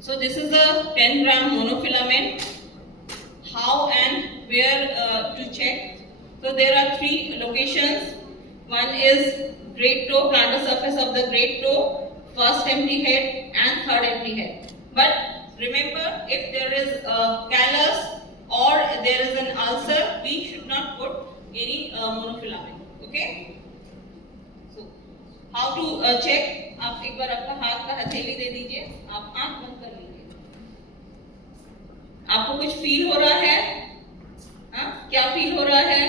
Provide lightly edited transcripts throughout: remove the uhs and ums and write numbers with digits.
So this is a 10-gram monofilament. How and where to check? So there are 3 locations. One is great toe, plantar surface of the great toe, first empty head and third empty head. But remember, if there is a callus or there is an ulcer, we should not put any monofilament. Okay? So how to check? आप एक बार आपका हाथ का हथेली दे दीजिए, आप आंख बंद कर लीजिए. आपको कुछ फील हो रहा है? हाँ, क्या फील हो रहा है?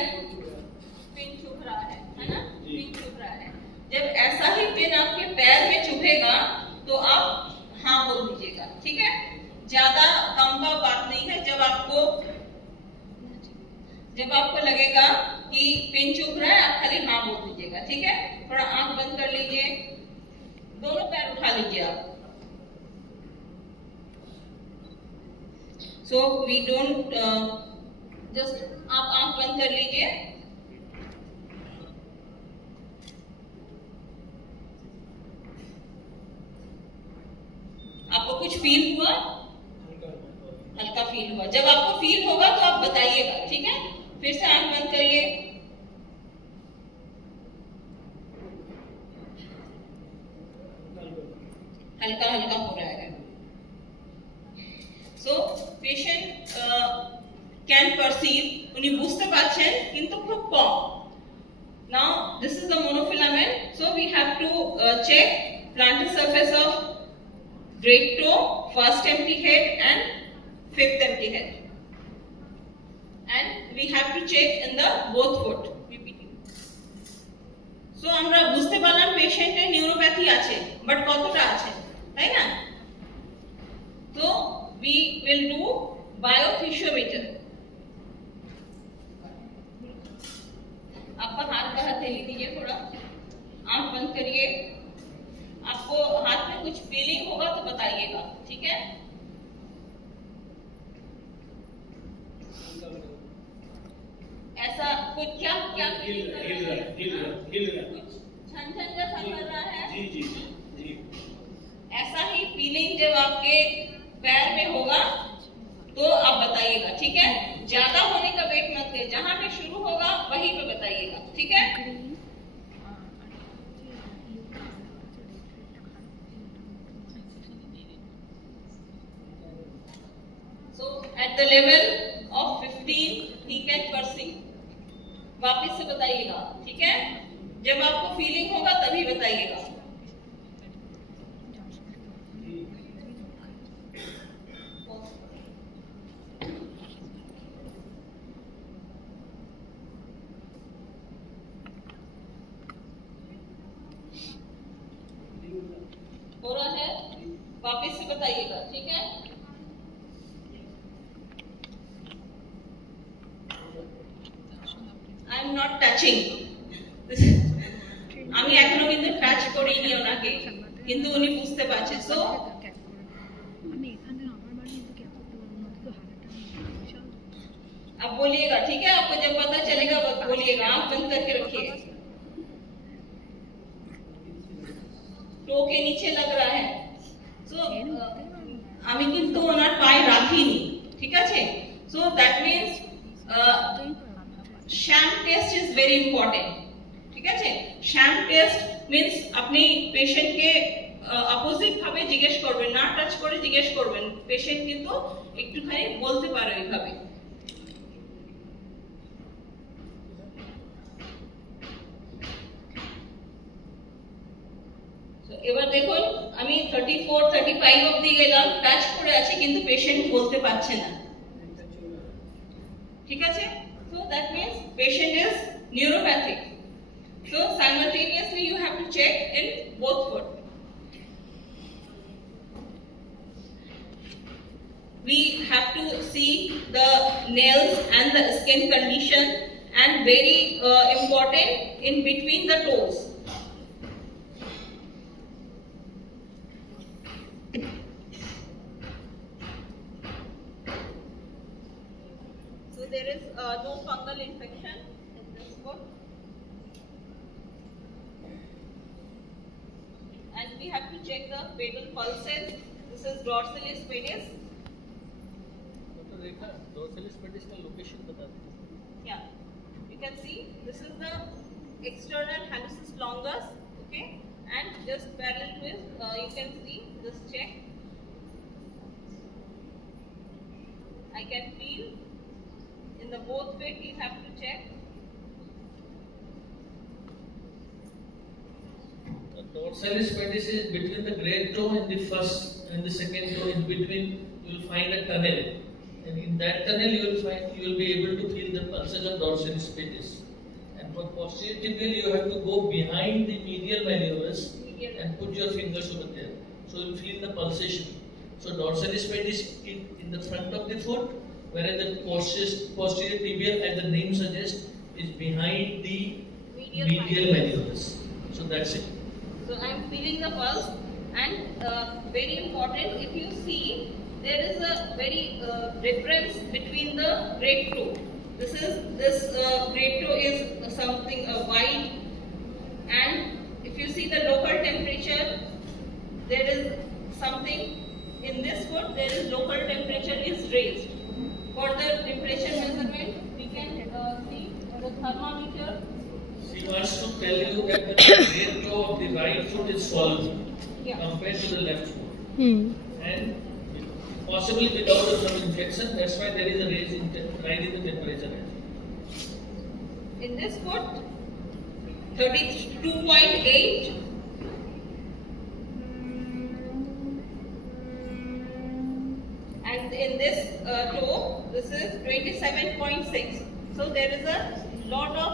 पिन चुभ रहा है ना? पिन चुभ रहा है. जब ऐसा ही पिन आपके पैर में चुभेगा तो आप हाँ बोल दीजिएगा. ठीक है? ज्यादा कंपा बात नहीं है. जब आपको लगेगा कि पिन चुभ रहा है, आप खाली हाँ बोल दीजिएगा. ठीक है? थोड़ा आंख बंद कर लीजिए, दोनों पैर उठा लीजिए आप. So we don't just आप आंख बंद कर लीजिए. आपको कुछ फील हुआ? हल्का फील हुआ. जब आपको फील होगा तो आप बताइएगा. ठीक है? फिर से आंख बंद करिए. हल्का हल्का हो रहा है. So patient can perceive, उन्हें বুঝতে পারছেন কিন্তু খুব কম. Now this is the monofilament. So we have to check plantar surface of great toe, first empty head and fifth empty head. And we have to check in the both foot. So আমরা বুঝতে পারলাম পেশেন্টের neuropathy আছে, but কতটা আছে, তাই না? তো we will do biothissiometer. आपका हाथ का हथेली दीजिए, थोड़ा आंख बंद करिए. आपको हाथ में कुछ फीलिंग होगा तो बताइएगा. ठीक है? ऐसा कुछ क्या क्या फीलिंग कर रहा है? कुछ झंझन जैसा कर रहा है? जी जी जी. ऐसा ही फीलिंग जब आपके पैर में होगा तो आप बताइएगा. ठीक है? ज्यादा होने का वेट मत करिए. जहां पे शुरू होगा वहीं पे बताइएगा. ठीक है? So at the level of 15 he can perceive. वापस से बताइएगा. ठीक है? जब आपको फीलिंग होगा तभी बताइएगा. हो रहा है? वापस से बताइएगा. ठीक है? I am not touching. আমি এখনো কিন্তু টাচ করিনি ওনাকে, কিন্তু উনি বুঝতে পারছে. সো आप बोलिएगा. ठीक है? आपको जब पता चलेगा बोलिएगा. आंख बंद करके रखिए. टो के नीचे लग रहा है. सो আমি কিন্তু ওনার পায়ে রাখিনি. ঠিক আছে? So that means sham test is very important. ঠিক আছে? sham test means আপনি পেশেন্টকে অপোজিট ভাবে জিজ্ঞেস করবেন, না টাচ করে জিজ্ঞেস করবেন. পেশেন্ট কিন্তু একটুখানি বলতে পারে এইভাবে. এবার দেখুন, আমি 34 35 অবধি গেলাম, টাচ করে আছে কিন্তু পেশেন্ট বলতে পারছে না. ঠিক আছে? So that means patient is neuropathic. So simultaneously you have to check in both foot. We have to see the nails and the skin condition, and very important, in between the toes. There is no fungal infection in this foot, and we have to check the pedal pulses. This is dorsalis pedis. Doctor Rekha dorsalis pedis का location बता दो. Yeah, you can see this is the external hallucis longus, okay, and just parallel to it, you can see this check. I can feel in the both feet. You have to check. Dorsalis pedis is between the great toe and the first and the second toe. In between, you will find a tunnel, and in that tunnel, you will be able to feel the pulses of dorsalis pedis. And for posterior tibial, you have to go behind the medial malleolus and put your fingers over there, so you will feel the pulsation. So dorsalis pedis in the front of the foot, whereas the posterior tibial, as the name suggests, is behind the medial malleolus. So that's it. So I am feeling the pulse, and very important, if you see, there is a very difference between the great toe. This great toe is something wide, and if you see the local temperature, there is something in this foot. There is local temperature is raised. For the temperature measurement, we can see the thermometer. She wants to tell you that the great toe of the right foot is swollen compared to the left foot, and possibly without some infection. That's why there is a rise in the temperature. In this foot, 32.8. And in this toe, this is 27.6. So there is a lot of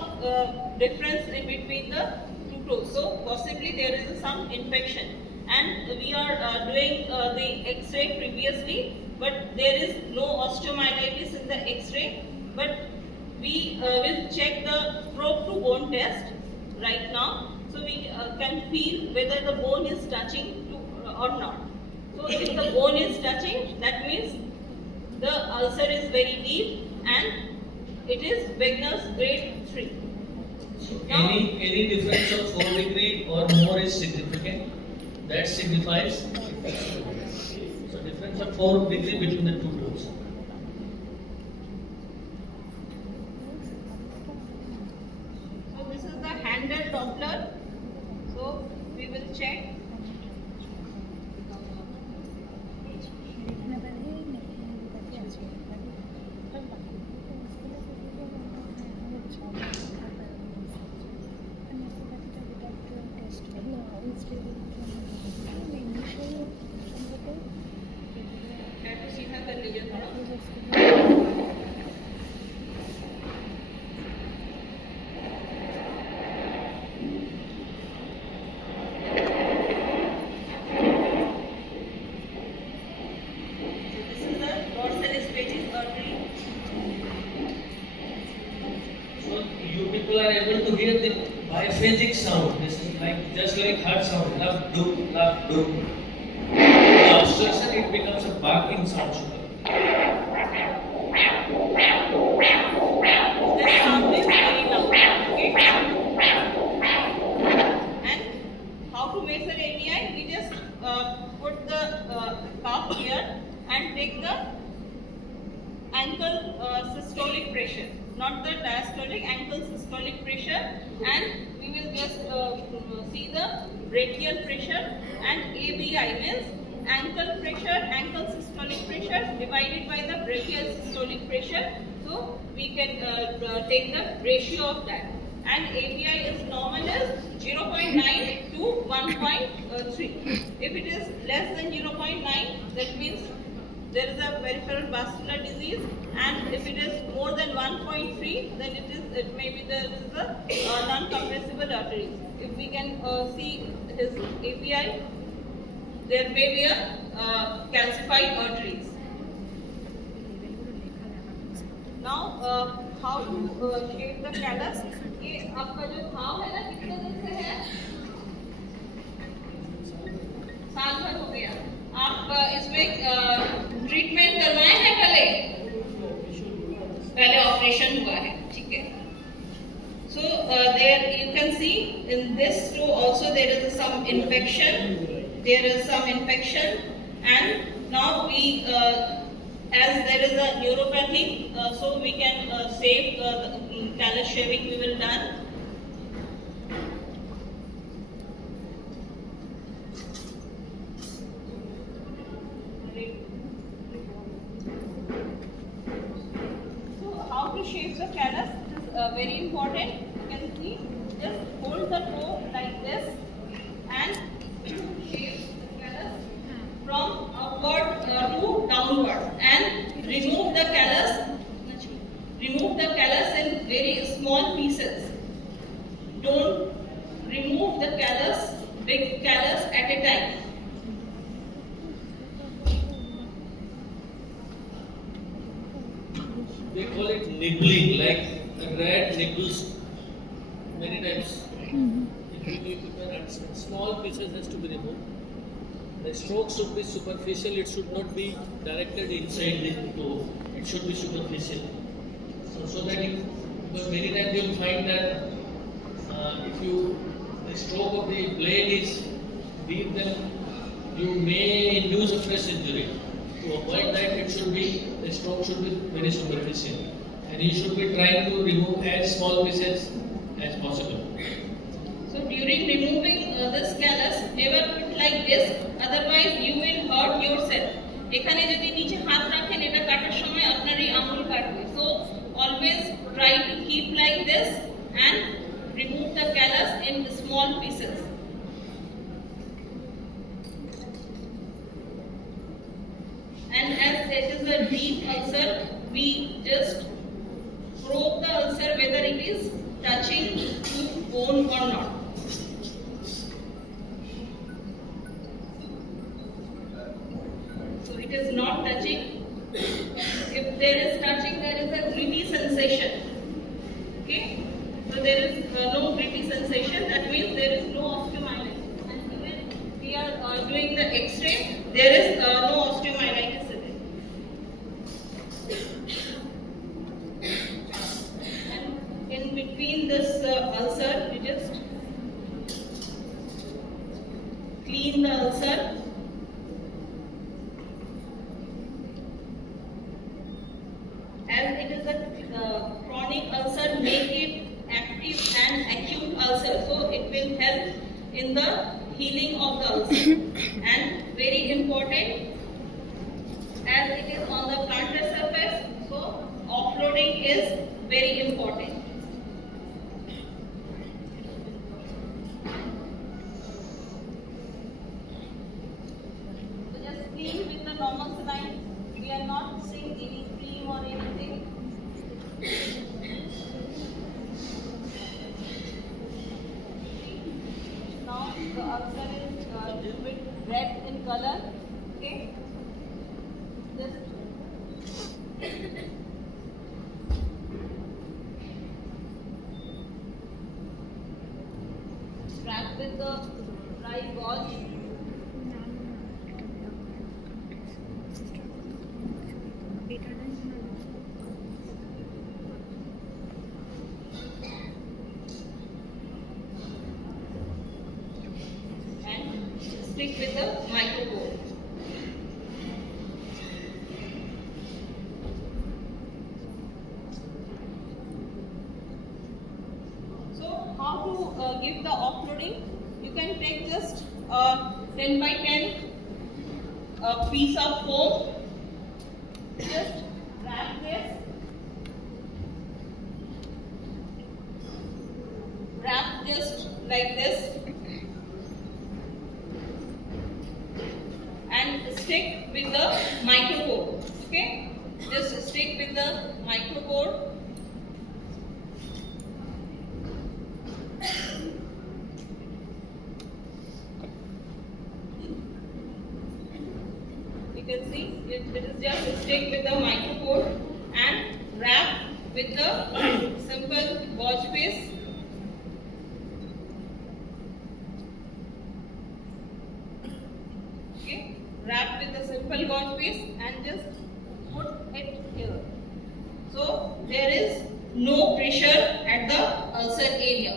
difference in between the two toes. So possibly there is some infection. And we are doing the X-ray previously, but there is no osteomyelitis in the X-ray. But we will check the probe to bone test right now, so we can feel whether the bone is touching or not. So if the bone is touching, that means the ulcer is very deep and it is Wegener's grade 3. So any difference of 4 degrees or more is significant. That signifies so difference of 4 degrees between the two toes. So this is the handle Doppler. So we will check. सीधा कर लीजिए थोड़ा. People are able to hear the biphasic sound. This is just like heart sound. Love, do, love, do. The obstruction, it becomes a barking sound. This sound is very loud. Okay. And how to measure ABI? We just put the cuff here and take the ankle systolic pressure. Not the diastolic, ankle systolic pressure, and we will just see the brachial pressure, and ABI means ankle pressure, ankle systolic pressure divided by the brachial systolic pressure. So we can take the ratio of that, and ABI is normal as 0.9 to 1.3. If it is less than 0.9, that means there is a peripheral vascular disease, and if it is more than 1.3, then it may be there is a non-compressible arteries. If we can see his ABI, there may be a calcified arteries. Now, how to shape the callus? कि आपका जो घाव है ना कितने दिन से है? साल भर हो गया. आप इसमें ट्रीटमेंट करवाए हैं पहले ऑपरेशन हुआ है, ठीक है. So there you can see in this too also there is some infection. There is some infection, And now we, as there is a neuropathy, so we can save the callus shaving we will done. So how to shave the callus is very important. You can see, just hold the toe like this and shave the callus from upward to downward, and remove the callus. Remove the callus in very small pieces. Don't remove the callus, big callus at a time. They call it nibbling, like a rat nibbles many times. Small pieces has to be removed. The stroke should be superficial, it should not be directed inside the toe. It should be superficial. So that because many times you will find that if the stroke of the blade is deep, then you may induce a fresh injury. To avoid that, the stroke should be very superficial, and you should be trying to remove as small pieces as possible. So during removing this callus, never put like this, otherwise you will hurt yourself. এখানে যদি নিচে হাত রাখেন এটা কাটার সময় আপনারই আঙ্গুল কাটবে. So always try to keep like this and remove the callus in small pieces. And as it is a deep ulcer, we just probe the ulcer whether it is touching to bone or not. So it is not touching. If there is touching, there is a gritty sensation. Okay? So there is no gritty sensation. That means there is no osteomyelitis. And when we are doing the X-ray, there is no osteomyelitis in it. And in between this ulcer, we just clean the ulcer. As it is a chronic ulcer, make it active and acute ulcer, so it will help in the healing of the ulcer. And very important, as it is on the plantar surface, so offloading is very important. So just clean with the normal saline. We are not using any cream or anything. Now the ulcer is a little bit red in color. Okay. Just wrap with the dry gauze. Stick with the micropore. So how to give the offloading? You can take just 10 by 10 piece of foam. Just wrap this. Wrap just like this. And stick with the micropore. Okay? Just stick with the micropore. You can see it is just stick with the micropore and wrap with the simple gauze piece. Wrap with the simple gauze piece and just put it here. So there is no pressure at the ulcer area.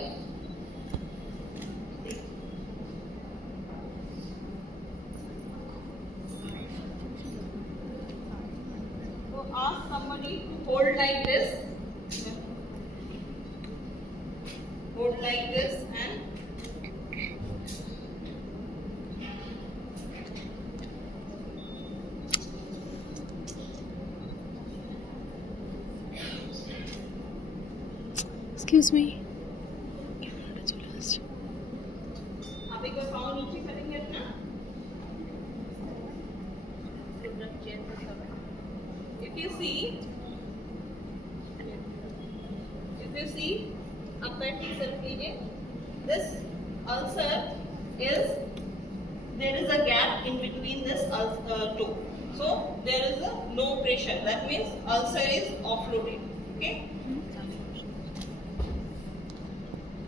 ask somebody to hold like this. Hold like this and Excuse me. आप एक बार पाँव नीचे करेंगे अपना. If you see, upward self लीजिए. This ulcer is, there is a gap in between this toe. So there is no pressure. That means ulcer is offloaded. Okay.